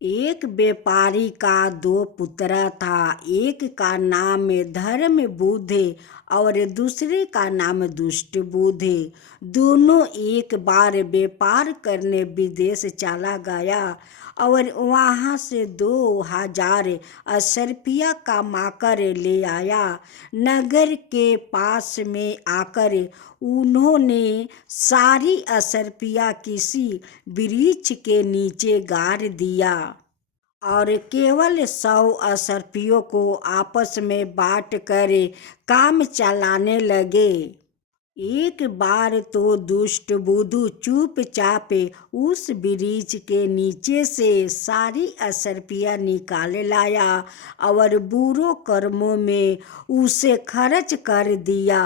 एक व्यापारी का दो पुत्र था। एक का नाम धर्म बुद्ध और दूसरे का नाम दुष्ट बुद्ध। दोनों एक बार व्यापार करने विदेश चला गया और वहां से 2000 अशर्फिया कमाकर ले आया। नगर के पास में आकर उन्होंने सारी अशर्फिया किसी वृक्ष के नीचे गाड़ दिया और केवल 100 अशर्फियों को आपस में बांट कर काम चलाने लगे। एक बार तो दुष्ट बुद्धू चुपचाप उस वृक्ष के नीचे से सारी अशर्फियाँ निकाल लाया और बुरों कर्मों में उसे खर्च कर दिया।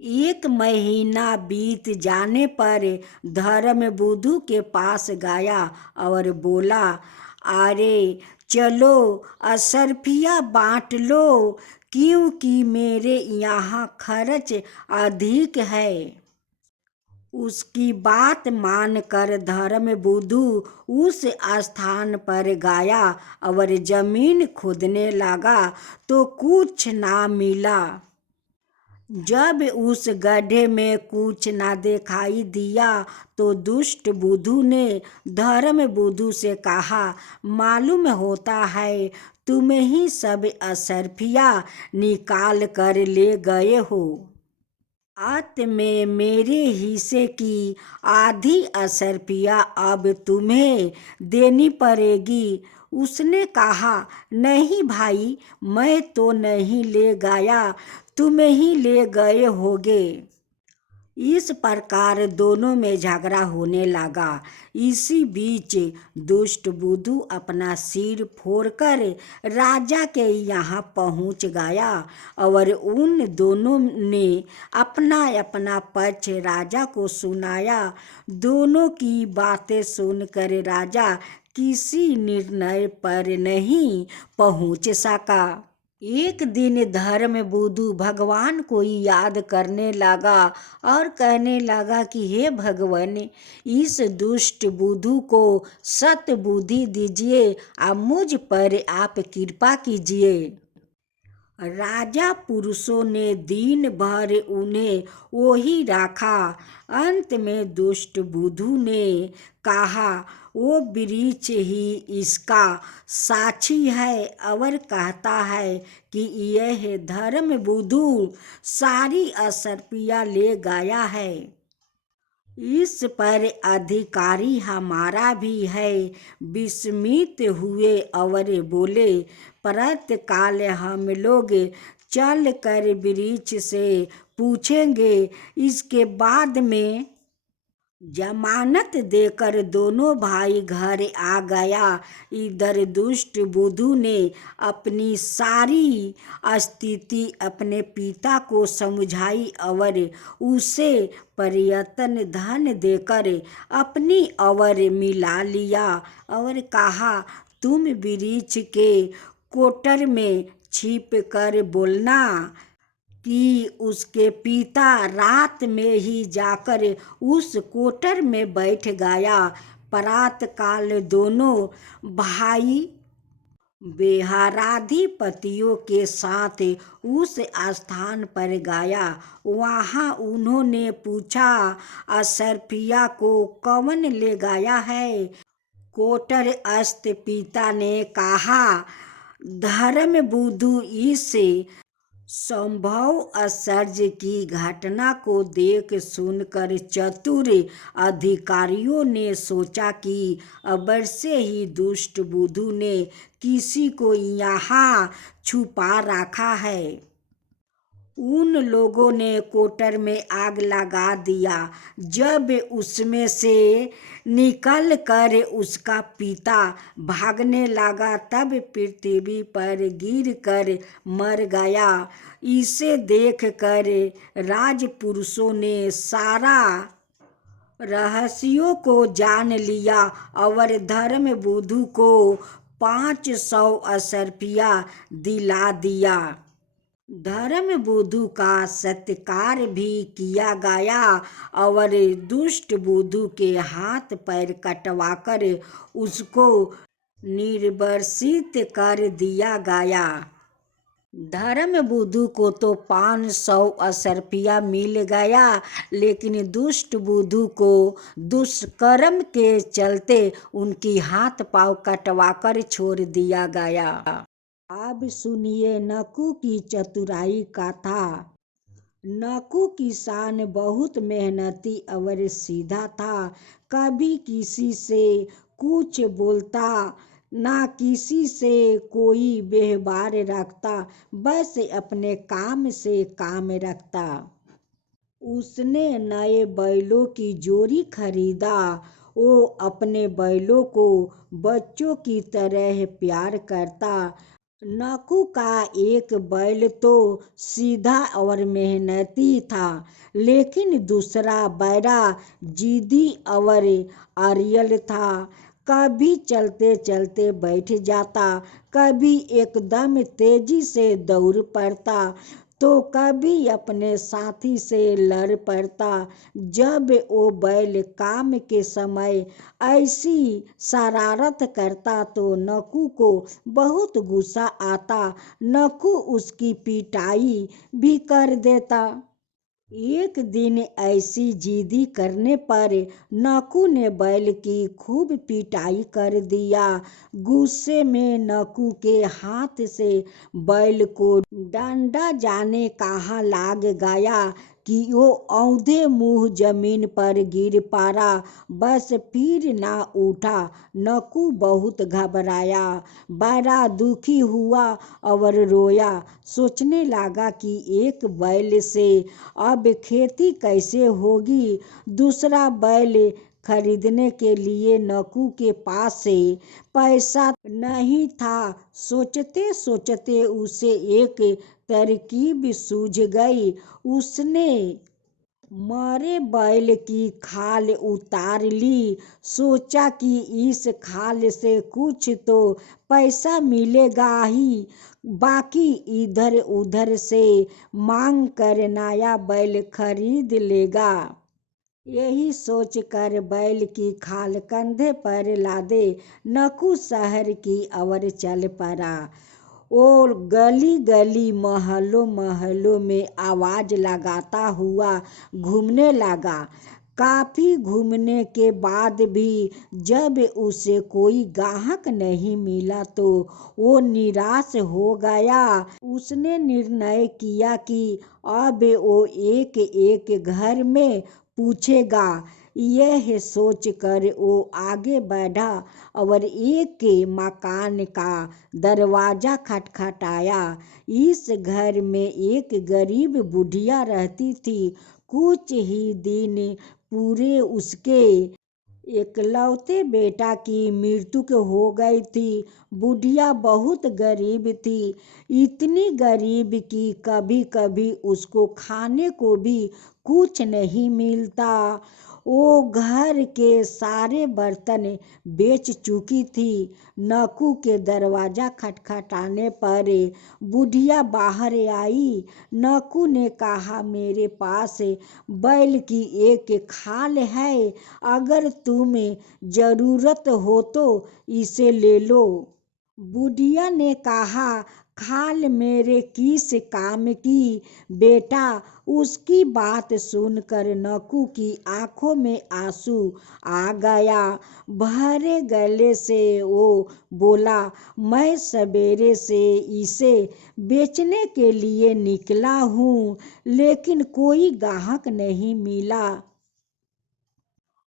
1 महीना बीत जाने पर धर्म बुद्धू के पास गया और बोला, अरे चलो अशर्फियाँ बांट लो, क्योंकि मेरे यहाँ खर्च अधिक है। उसकी बात मानकर धर्म बुद्धू उस स्थान पर गया और जमीन खोदने लगा तो कुछ ना मिला। जब उस गड्ढे में कुछ ना दिखाई दिया तो दुष्ट बुद्धू ने धर्म बुद्धू से कहा, मालूम होता है तुम ही सब अशर्फियाँ निकाल कर ले गए हो। अंत में मेरे हिस्से की आधी अशर्फियाँ अब तुम्हें देनी पड़ेगी। उसने कहा, नहीं भाई, मैं तो नहीं ले गया, तुम ही ले गए होगे। इस प्रकार दोनों में झगड़ा होने लगा। इसी बीच दुष्ट बुद्धू अपना सिर फोड़कर राजा के यहाँ पहुँच गया और उन दोनों ने अपना अपना पक्ष राजा को सुनाया। दोनों की बातें सुनकर राजा किसी निर्णय पर नहीं पहुँच सका। एक दिन धर्म बुद्धू भगवान को याद करने लगा और कहने लगा कि हे भगवान, इस दुष्ट बुद्धू को सत बुद्धि दीजिए और मुझ पर आप कृपा कीजिए। राजा पुरुषों ने दिन भर उन्हें वही रखा। अंत में दुष्ट बुद्धू ने कहा, वो वृक्ष ही इसका साक्षी है और कहता है कि यह धर्म बुद्धू सारी अशर्फियाँ ले गया है। इस पर अधिकारी हमारा भी है। विस्मित हुए और बोले, प्रातःकाल हम लोग चल कर वृक्ष से पूछेंगे। इसके बाद में जमानत देकर दोनों भाई घर आ गया। इधर दुष्ट बुद्धू ने अपनी सारी स्थिति अपने पिता को समझाई और उसे प्रयत्न धन देकर अपनी ओर मिला लिया और कहा, तुम वृक्ष के कोटर में छिप कर बोलना कि उसके पिता रात में ही जाकर उस कोटर में बैठ गया। प्रातःकाल दोनों भाई बेहराधिपतियों के साथ उस स्थान पर गया। वहाँ उन्होंने पूछा, अशर्फिया को कौन ले गया है? कोटर अस्त पिता ने कहा, धर्म बुद्धू। इस संभव आश्चर्य की घटना को देख सुनकर चतुर अधिकारियों ने सोचा कि अवश्य ही दुष्ट बुद्धू ने किसी को यहाँ छुपा रखा है। उन लोगों ने कोटर में आग लगा दिया। जब उसमें से निकल कर उसका पिता भागने लगा तब पृथ्वी पर गिर कर मर गया। इसे देखकर राजपुरुषों ने सारा रहस्यों को जान लिया और धर्म बुद्धू को 500 अशर्फियाँ दिला दिया। धर्म बुद्धू का सत्कार भी किया गया और दुष्ट बुद्धू के हाथ पैर कटवाकर उसको निर्वासित कर दिया गया। धर्म बुद्धू को तो 500 असरफिया मिल गया, लेकिन दुष्ट बुद्धू को दुष्कर्म के चलते उनकी हाथ पांव कटवाकर छोड़ दिया गया। अब सुनिए नकु की चतुराई का था। नकु किसान बहुत मेहनती और सीधा था। कभी किसी से कुछ बोलता ना किसी से कोई व्यवहार रखता, बस अपने काम से काम रखता। उसने नए बैलों की जोड़ी खरीदा। वो अपने बैलों को बच्चों की तरह प्यार करता। नकु का एक बैल तो सीधा और मेहनती था, लेकिन दूसरा बैरा जिद्दी और अड़ियल था। कभी चलते चलते बैठ जाता, कभी एकदम तेजी से दौड़ पड़ता, तो कभी अपने साथी से लड़ पड़ता। जब वो बैल काम के समय ऐसी शरारत करता तो नकु को बहुत गुस्सा आता। नकु उसकी पिटाई भी कर देता। एक दिन ऐसी जिद्दी करने पर नकु ने बैल की खूब पिटाई कर दिया। गुस्से में नकु के हाथ से बैल को डंडा जाने कहाँ लाग गया कि वो औंधे मुंह जमीन पर गिर पड़ा। बस फिर ना उठा। नकु बहुत घबराया, बड़ा दुखी हुआ और रोया। सोचने लगा कि एक बैल से अब खेती कैसे होगी। दूसरा बैल खरीदने के लिए नकु के पास से पैसा नहीं था। सोचते सोचते उसे एक तरकीब सूझ गई। उसने मरे बैल की खाल उतार ली। सोचा कि इस खाल से कुछ तो पैसा मिलेगा ही, बाकी इधर उधर से मांग कर नया बैल खरीद लेगा। यही सोचकर बैल की खाल कंधे पर लादे नकु शहर की ओर चल पड़ा। और गली गली मोहल्लों मोहल्लों में आवाज लगाता हुआ घूमने लगा। काफी घूमने के बाद भी जब उसे कोई ग्राहक नहीं मिला तो वो निराश हो गया। उसने निर्णय किया कि अब वो एक एक घर में पूछेगा। यह सोचकर वो आगे बढ़ा और एक मकान का दरवाजा खटखटाया। इस घर में एक गरीब बुढ़िया रहती थी। कुछ ही दिन पूरे उसके इकलौते बेटा की मृत्यु हो गई थी। बुढ़िया बहुत गरीब थी, इतनी गरीब कि कभी कभी उसको खाने को भी कुछ नहीं मिलता। वो घर के सारे बर्तन बेच चुकी थी। नकु के दरवाजा खटखटाने पर बुढ़िया बाहर आई। नकु ने कहा, मेरे पास बैल की एक खाल है, अगर तुम्हें जरूरत हो तो इसे ले लो। बुढ़िया ने कहा, खाल मेरे किस काम की बेटा। उसकी बात सुनकर नकु की आंखों में आंसू आ गया। भरे गले से वो बोला, मैं सवेरे से इसे बेचने के लिए निकला हूँ, लेकिन कोई ग्राहक नहीं मिला।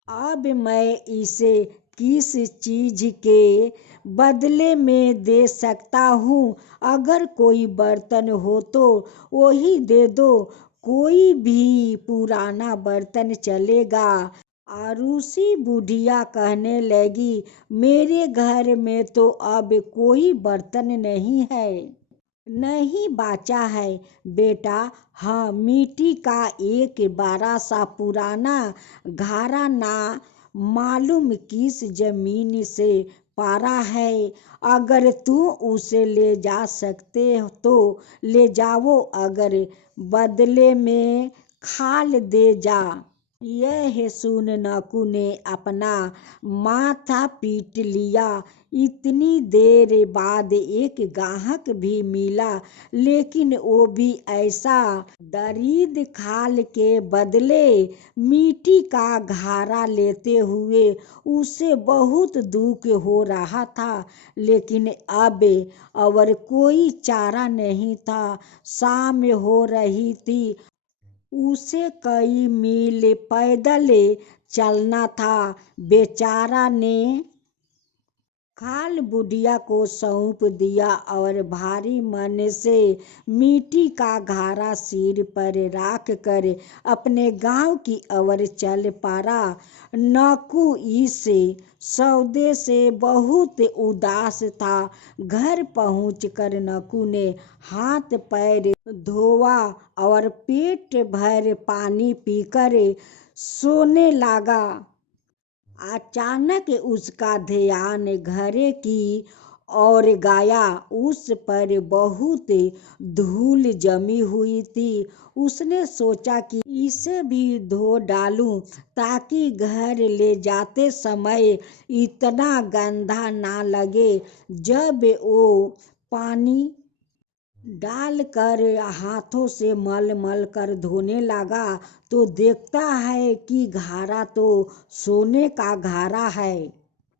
अब मैं इसे किस चीज के बदले में दे सकता हूँ। अगर कोई बर्तन हो तो वही दे दो, कोई भी पुराना बर्तन चलेगा। आरूसी बुढ़िया कहने लगी, मेरे घर में तो अब कोई बर्तन नहीं है, नहीं बाचा है बेटा। हाँ, मिट्टी का एक बड़ा सा पुराना घड़ा ना मालूम किस जमीन से पारा है। अगर तू उसे ले जा सकते हो तो ले जाओ, अगर बदले में खाल दे जा। यह सुन नकू ने अपना माथा पीट लिया। इतनी देर बाद एक ग्राहक भी मिला, लेकिन वो भी ऐसा दरिद्र खाल के बदले मिट्टी का घड़ा लेते हुए। उसे बहुत दुख हो रहा था, लेकिन अब और कोई चारा नहीं था। शाम हो रही थी, उसे कई मील पैदल चलना था। बेचारा ने खाल बुढ़िया को सौंप दिया और भारी मन से मिट्टी का घड़ा सिर पर रख कर अपने गांव की ओर चल पड़ा। नकू इस सौदे से बहुत उदास था। घर पहुंचकर नकू ने हाथ पैर धोआ और पेट भर पानी पीकर सोने लगा। अचानक उसका ध्यान घर की ओर गया। उस पर बहुत धूल जमी हुई थी। उसने सोचा कि इसे भी धो डालूं, ताकि घर ले जाते समय इतना गंदा ना लगे। जब वो पानी डालकर हाथों से मल मल कर धोने लगा तो देखता है कि घड़ा तो सोने का घड़ा है।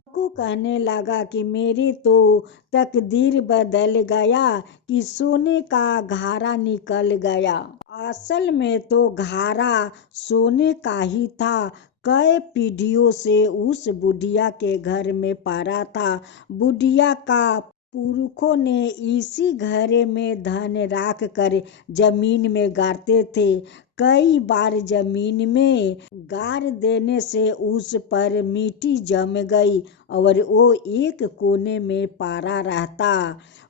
को कहने लगा कि मेरी तो तकदीर बदल गया कि सोने का घड़ा निकल गया। असल में तो घड़ा सोने का ही था। कई पीढ़ियों से उस बुढ़िया के घर में पड़ा था। बुढ़िया का पुरखों ने इसी घड़े में धन रख कर जमीन में गाड़ते थे। कई बार जमीन में गाड़ देने से उस पर मिट्टी जम गई और वो एक कोने में पड़ा रहता।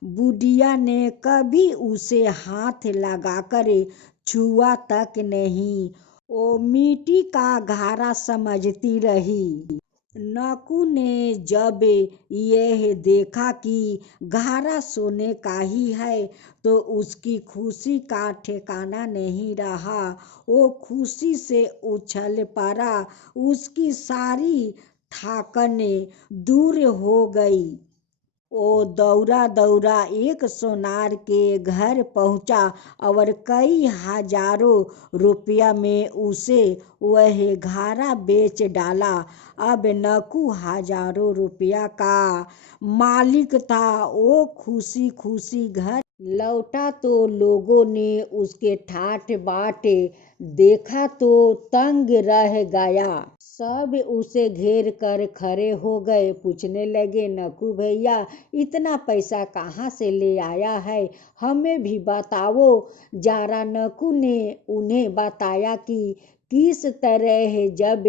बुढ़िया ने कभी उसे हाथ लगाकर छुआ तक नहीं। वो मिट्टी का घड़ा समझती रही। नकू ने जब यह देखा कि घड़ा सोने का ही है तो उसकी खुशी का ठिकाना नहीं रहा। वो खुशी से उछल पड़ा। उसकी सारी थकान दूर हो गई। वो दौड़ा दौड़ा एक सोनार के घर पहुंचा और कई हजारों रुपया में उसे वह घड़ा बेच डाला। अब नकू हजारों रुपया का मालिक था। वो खुशी खुशी घर लौटा तो लोगों ने उसके ठाठ बाट देखा तो तंग रह गया। सब उसे घेर कर खड़े हो गए। पूछने लगे, नकू भैया इतना पैसा कहाँ से ले आया है, हमें भी बताओ जरा। नकू ने उन्हें बताया कि किस तरह जब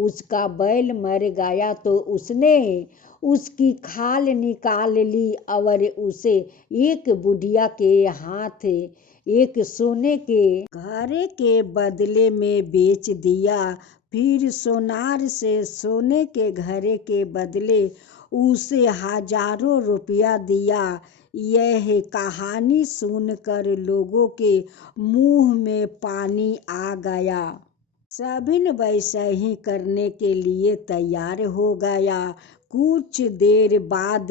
उसका बैल मर गया तो उसने उसकी खाल निकाल ली और उसे एक बुढ़िया के हाथ एक सोने के घड़े के बदले में बेच दिया। फिर सोनार से सोने के घड़े के बदले उसे हजारों रुपया दिया। यह कहानी सुनकर लोगों के मुंह में पानी आ गया। सभी वैसा ही करने के लिए तैयार हो गया। कुछ देर बाद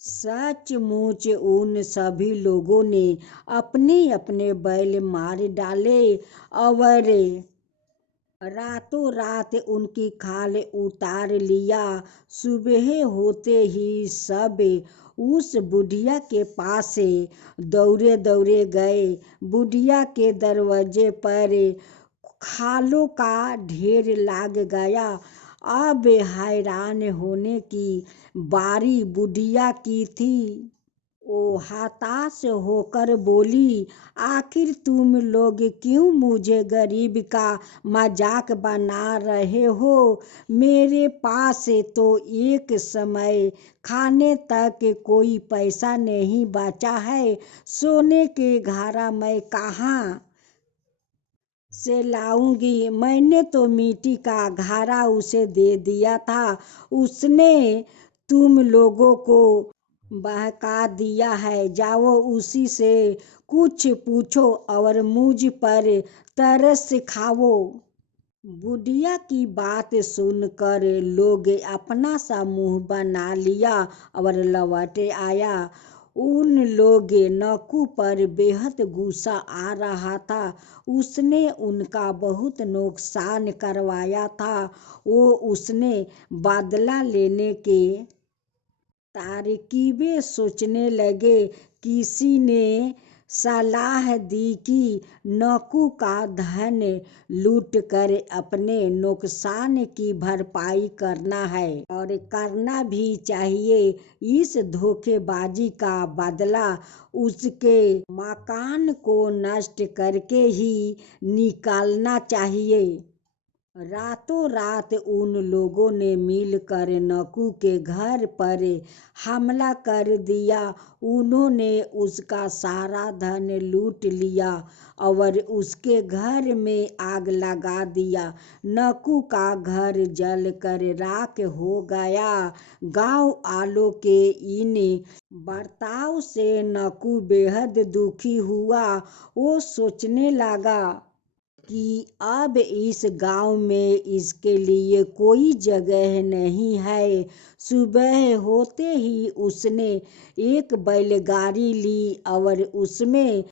सचमुच उन सभी लोगों ने अपने अपने बैल मार डाले और रातों रात उनकी खाल उतार लिया। सुबह होते ही सब उस बुढ़िया के पास दौड़े दौड़े गए। बुढ़िया के दरवाजे पर खालों का ढेर लग गया। अब हैरान होने की बारी बुढ़िया की थी। वो हताश होकर बोली, आखिर तुम लोग क्यों मुझे गरीब का मजाक बना रहे हो। मेरे पास तो एक समय खाने तक कोई पैसा नहीं बचा है। सोने के घड़ा मैं कहाँ से लाऊंगी। मैंने तो मिट्टी का घड़ा उसे दे दिया था। उसने तुम लोगों को बहका दिया है, जाओ उसी से कुछ पूछो और मुझ पर तरस खाओ। बुढ़िया की बात सुनकर लोग अपना सा मुंह बना लिया और लौट आया। उन लोग नकू पर बेहद गुस्सा आ रहा था। उसने उनका बहुत नुकसान करवाया था। वो उसने बदला लेने के तारकीबे सोचने लगे। किसी ने सलाह दी कि नकू का धन लूट कर अपने नुकसान की भरपाई करना है और करना भी चाहिए। इस धोखेबाजी का बदला उसके मकान को नष्ट करके ही निकालना चाहिए। रातों रात उन लोगों ने मिलकर नकू के घर पर हमला कर दिया। उन्होंने उसका सारा धन लूट लिया और उसके घर में आग लगा दिया। नकू का घर जलकर राख हो गया। गांव वालों के इन बर्ताव से नकू बेहद दुखी हुआ। वो सोचने लगा कि अब इस गांव में इसके लिए कोई जगह नहीं है। सुबह होते ही उसने एक बैलगाड़ी ली और उसमें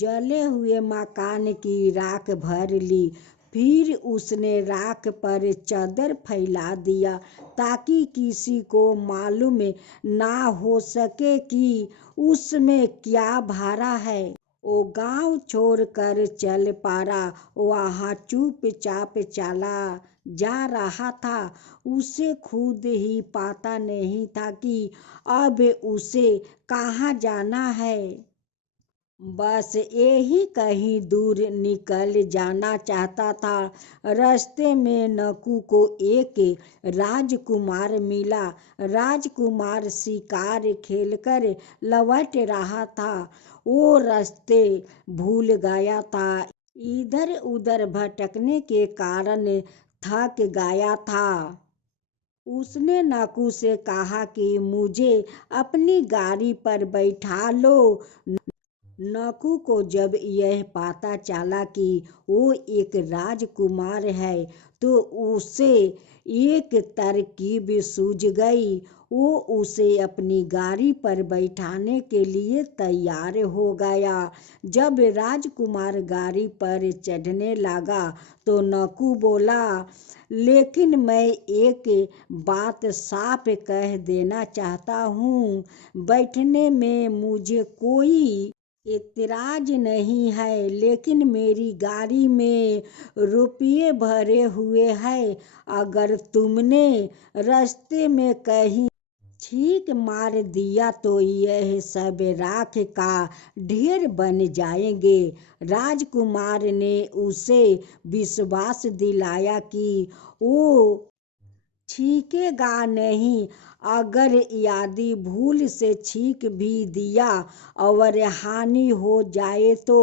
जले हुए मकान की राख भर ली। फिर उसने राख पर चादर फैला दिया ताकि किसी को मालूम ना हो सके कि उसमें क्या भरा है। वो गांव छोड़कर चल पड़ा। वहाँ चुपचाप चला जा रहा था। उसे खुद ही पता नहीं था कि अब उसे कहाँ जाना है। बस यही कहीं दूर निकल जाना चाहता था। रास्ते में नकू को एक राजकुमार मिला। राजकुमार शिकार खेलकर लौट रहा था। वो रास्ते भूल गया था। इधर उधर भटकने के कारण थक गया था। उसने नकू से कहा कि मुझे अपनी गाड़ी पर बैठा लो। नकू को जब यह पता चला कि वो एक राजकुमार है तो उसे एक तरकीब सूझ गई। वो उसे अपनी गाड़ी पर बैठाने के लिए तैयार हो गया। जब राजकुमार गाड़ी पर चढ़ने लगा तो नकू बोला, लेकिन मैं एक बात साफ कह देना चाहता हूँ, बैठने में मुझे कोई एतराज नहीं है, लेकिन मेरी गाड़ी में रुपये भरे हुए हैं। अगर तुमने रास्ते में कहीं छींक मार दिया तो यह सब राख का ढेर बन जाएंगे। राजकुमार ने उसे विश्वास दिलाया कि वो छींकेगा नहीं। अगर यदि भूल से छींक भी दिया और हानि हो जाए तो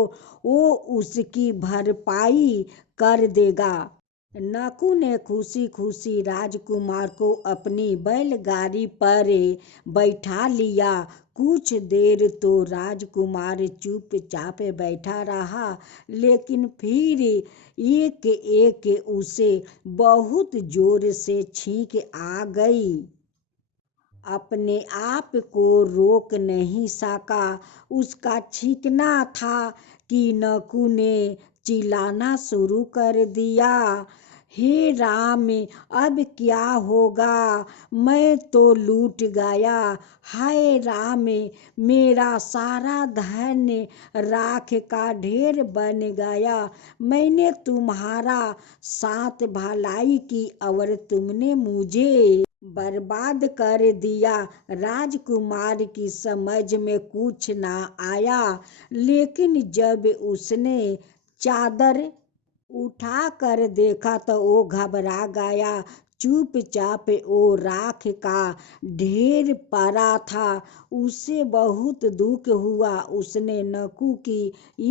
वो उसकी भरपाई कर देगा। नकू ने खुशी खुशी राजकुमार को अपनी बैलगाड़ी पर बैठा लिया। कुछ देर तो राजकुमार चुपचाप बैठा रहा, लेकिन फिर एक एक उसे बहुत जोर से छींक आ गई। अपने आप को रोक नहीं सका। उसका छींकना था कि नकू ने चिल्लाना शुरू कर दिया, हे राम, अब क्या होगा? मैं तो लूट गया। हाय राम, मेरा सारा धन राख का ढेर बन गया। मैंने तुम्हारा साथ भलाई की और तुमने मुझे बर्बाद कर दिया। राजकुमार की समझ में कुछ ना आया, लेकिन जब उसने चादर उठा कर देखा तो वो घबरा गया। चुपचाप वो राख का ढेर पड़ा था। उसे बहुत दुख हुआ। उसने नकू की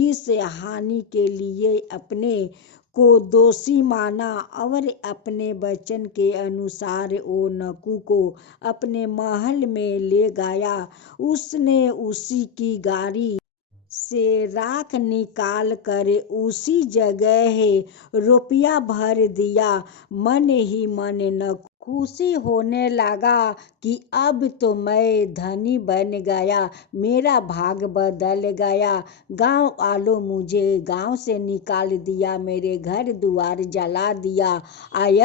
इस हानि के लिए अपने को दोषी माना और अपने वचन के अनुसार ओ नकू को अपने महल में ले गया। उसने उसी की गाड़ी से राख निकाल कर उसी जगह रुपया भर दिया। मन ही मन नकू खुशी होने लगा कि अब तो मैं धनी बन गया, मेरा भाग बदल गया। गांव वालों मुझे गांव से निकाल दिया, मेरे घर द्वार जला दिया।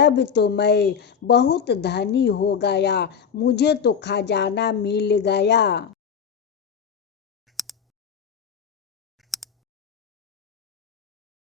अब तो मैं बहुत धनी हो गया, मुझे तो खजाना मिल गया।